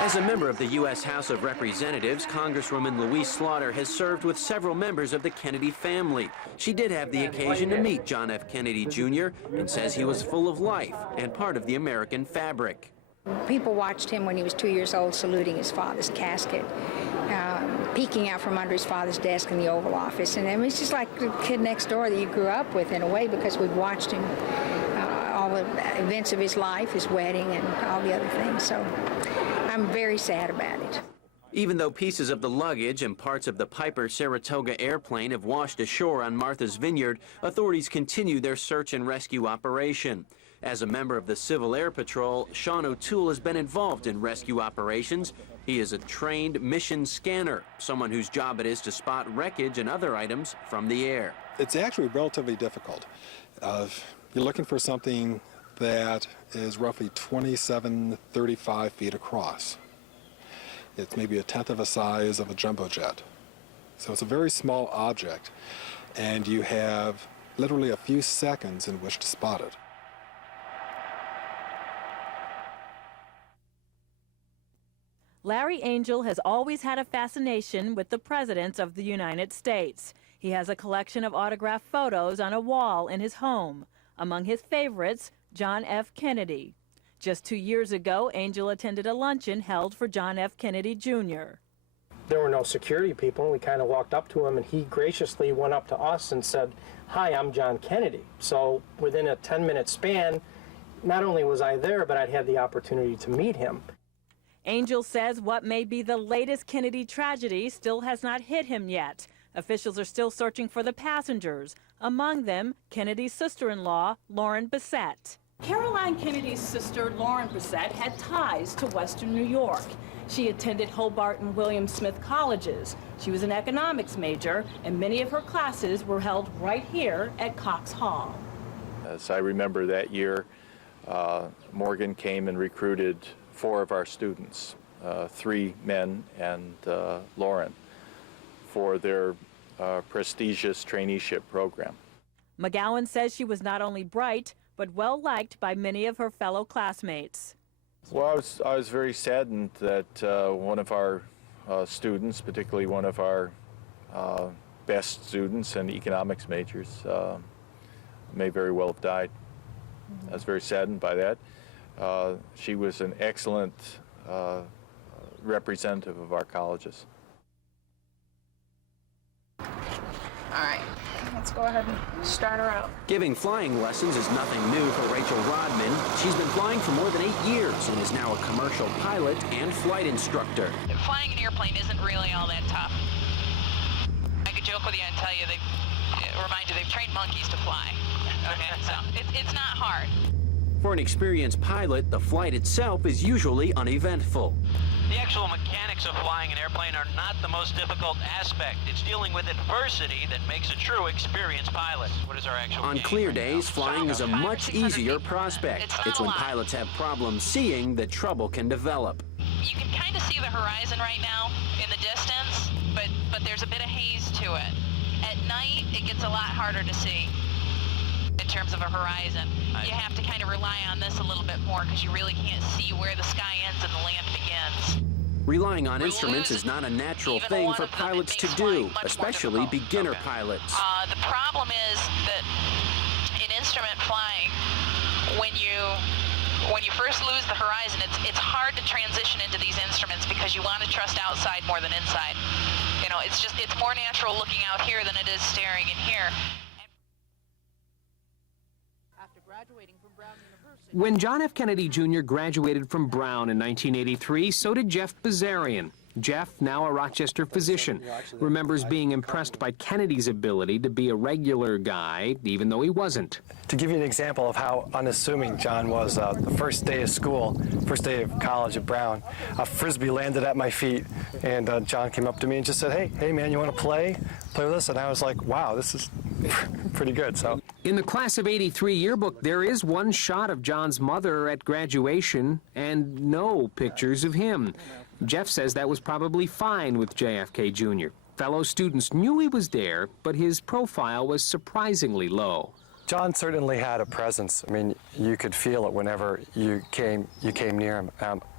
As a member of the U.S. House of Representatives, Congresswoman Louise Slaughter has served with several members of the Kennedy family. She did have the occasion to meet John F. Kennedy Jr. and says he was full of life and part of the American fabric. People watched him when he was 2 years old saluting his father's casket, peeking out from under his father's desk in the Oval Office. And it was just like the kid next door that you grew up with in a way, because we'd watched him, all the events of his life, his wedding and all the other things. So I'm very sad about it. Even though pieces of the luggage and parts of the Piper Saratoga airplane have washed ashore on Martha's Vineyard, authorities continue their search and rescue operation. As a member of the Civil Air Patrol, Sean O'Toole has been involved in rescue operations. He is a trained mission scanner, someone whose job it is to spot wreckage and other items from the air. It's actually relatively difficult. You're looking for something that is roughly 35 feet across. It's maybe a tenth of the size of a jumbo jet. So it's a very small object, and you have literally a few seconds in which to spot it. Larry Angel has always had a fascination with the presidents of the United States. He has a collection of autographed photos on a wall in his home. Among his favorites, John F. Kennedy. Just 2 years ago, Angel attended a luncheon held for John F. Kennedy Jr. There were no security people. We kind of walked up to him, and he graciously went up to us and said, "Hi, I'm John Kennedy." So within a 10-minute span, not only was I there, but I'd had the opportunity to meet him. Angel says what may be the latest Kennedy tragedy still has not hit him yet. Officials are still searching for the passengers, among them Kennedy's sister-in-law, Carolyn Bessette. Caroline Kennedy's sister, Carolyn Bessette, had ties to Western New York. She attended Hobart and William Smith Colleges. She was an economics major, and many of her classes were held right here at Cox Hall. As I remember that year, Morgan came and recruited 4 of our students, 3 men and Lauren, for their prestigious traineeship program. McGowan says she was not only bright, but well-liked by many of her fellow classmates. Well, I was very saddened that one of our students, particularly one of our best students and economics majors, may very well have died. I was very saddened by that. She was an excellent representative of our colleges. All right, let's go ahead and start her out. Giving flying lessons is nothing new for Rachel Rodman. She's been flying for more than 8 years and is now a commercial pilot and flight instructor. Flying an airplane isn't really all that tough. I could joke with you and tell you, remind you, they've trained monkeys to fly. Okay, so it's not hard. For an experienced pilot, the flight itself is usually uneventful. The actual mechanics of flying an airplane are not the most difficult aspect. It's dealing with adversity that makes a true experienced pilot. What is our actual On clear days, flying is a much easier prospect. It's when pilots have problems seeing that trouble can develop. You can kind of see the horizon right now in the distance, but there's a bit of haze to it. At night, it gets a lot harder to see in terms of a horizon. You have to kind of rely on this a little bit more because you really can't see where the sky ends and the land begins. Relying on instruments is not a natural thing for pilots to do, especially beginner pilots. The problem is that in instrument flying, when you first lose the horizon, it's hard to transition into these instruments because you want to trust outside more than inside. You know, it's more natural looking out here than it is staring in here. When John F. Kennedy Jr. graduated from Brown in 1983, so did Jeff Bazarian. Jeff, now a Rochester physician, remembers being impressed by Kennedy's ability to be a regular guy, even though he wasn't. To give you an example of how unassuming John was, the first day of school, first day of college at Brown, a Frisbee landed at my feet, and John came up to me and just said, hey man, you want to play with us? And I was like, wow, this is pretty good. So in the class of '83 yearbook, there is one shot of John's mother at graduation and no pictures of him. Jeff says that was probably fine with JFK Jr. Fellow students knew he was there, but his profile was surprisingly low. John certainly had a presence. I mean, you could feel it whenever you came near him.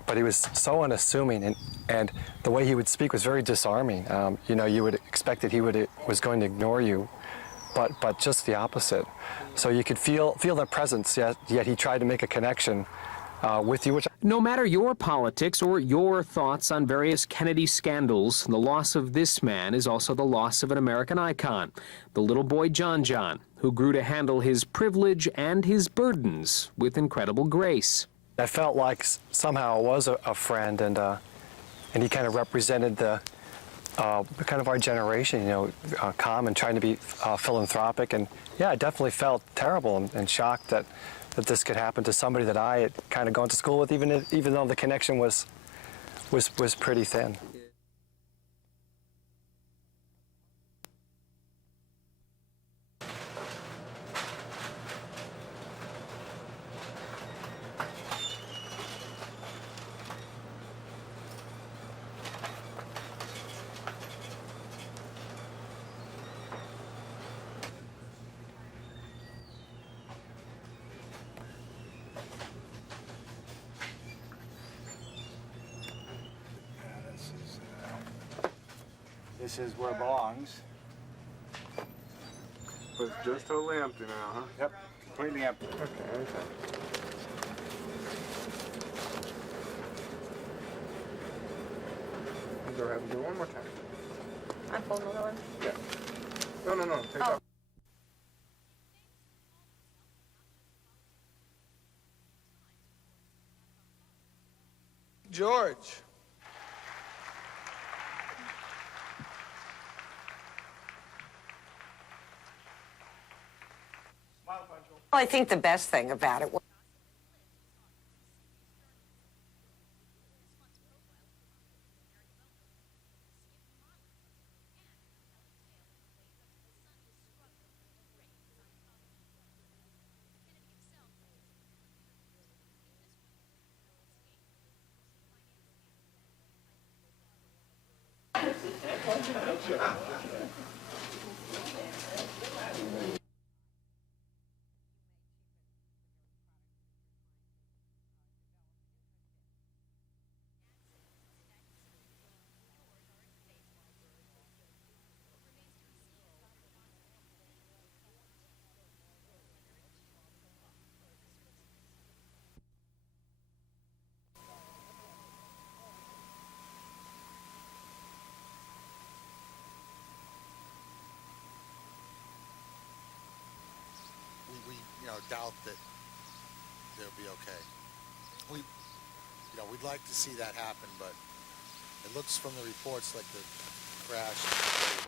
but he was so unassuming, and the way he would speak was very disarming. You know, you would expect that he was going to ignore you, but just the opposite. So you could feel their presence, yet he tried to make a connection with you. No matter your politics or your thoughts on various Kennedy scandals, the loss of this man is also the loss of an American icon, the little boy John, who grew to handle his privilege and his burdens with incredible grace. I felt like somehow I was a friend, and he kind of represented the kind of our generation, you know, calm and trying to be philanthropic. And yeah, I definitely felt terrible and shocked that this could happen to somebody that I had kind of gone to school with, even though the connection was pretty thin. This is where it belongs. But it's just totally empty now, huh? Yep, completely empty. Okay. Go ahead and do it one more time. I pull another one. Yeah. No. Take off. George. I think the best thing about it was doubt that they'll be okay. We'd like to see that happen, but it looks from the reports like the crash.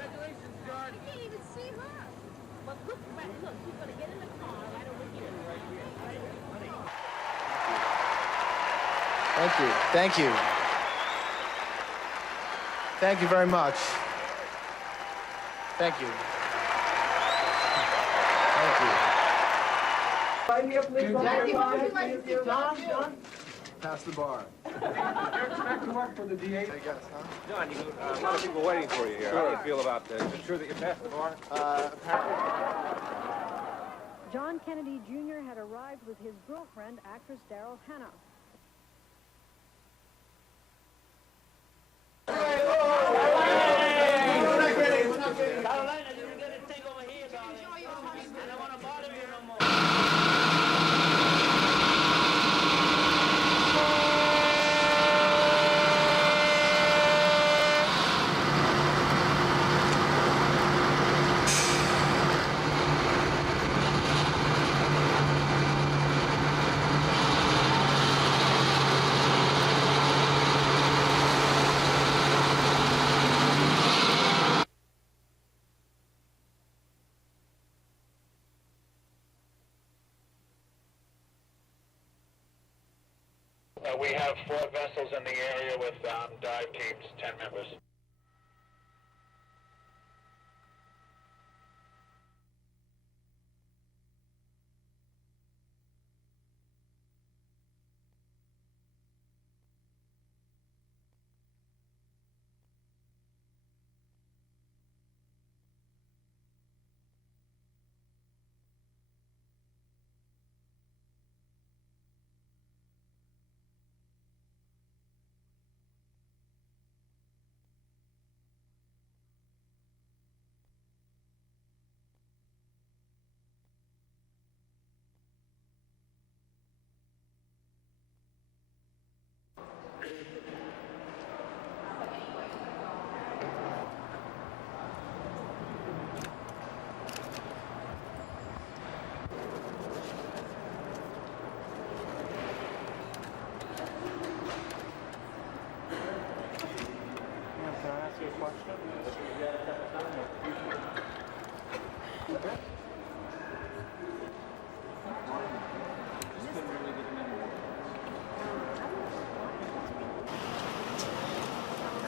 Congratulations, George. You can't even see her. But look, she's going to get in the car right over here. Right here. Thank you. Thank you. Thank you very much. Thank you. Thank you. Right here, please. John. Pass the bar. You're expected to work for the DA? I guess, huh? John, a lot of people waiting for you here. How do you feel about this? Is it true that you passed the bar? John Kennedy Jr. had arrived with his girlfriend, actress Daryl Hannah. We have 4 vessels in the area with dive teams, 10 members.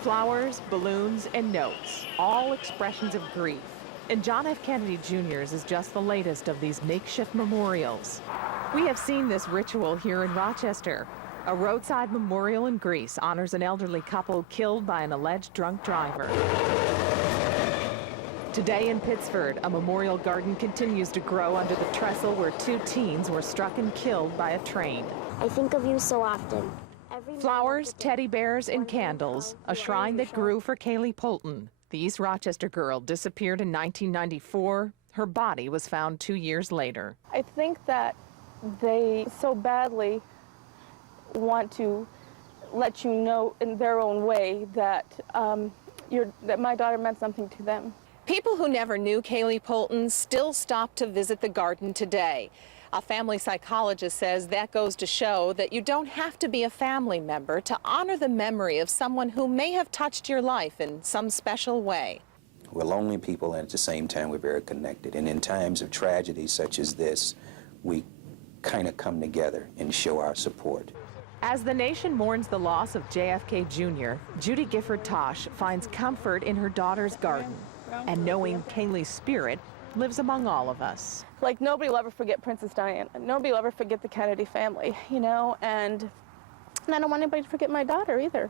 Flowers, balloons, and notes, all expressions of grief. And John F. Kennedy Jr.'s is just the latest of these makeshift memorials. We have seen this ritual here in Rochester. A roadside memorial in Greece honors an elderly couple killed by an alleged drunk driver. Today in Pittsford, a memorial garden continues to grow under the trestle where 2 teens were struck and killed by a train. I think of you so often. Flowers, teddy bears, and candles, a shrine that grew for Kaylee Polton. The East Rochester girl disappeared in 1994. Her body was found 2 years later. I think that they so badly want to let you know in their own way that, that my daughter meant something to them. People who never knew Kaylee Polton still stop to visit the garden today. A family psychologist says that goes to show that you don't have to be a family member to honor the memory of someone who may have touched your life in some special way. We're lonely people, and at the same time, we're very connected. And in times of tragedy such as this, we kind of come together and show our support. As the nation mourns the loss of JFK Jr., Judy Gifford Tosh finds comfort in her daughter's garden and knowing Kaylee's spirit lives among all of us. Like, nobody will ever forget Princess Diana. Nobody will ever forget the Kennedy family, you know, and I don't want anybody to forget my daughter either.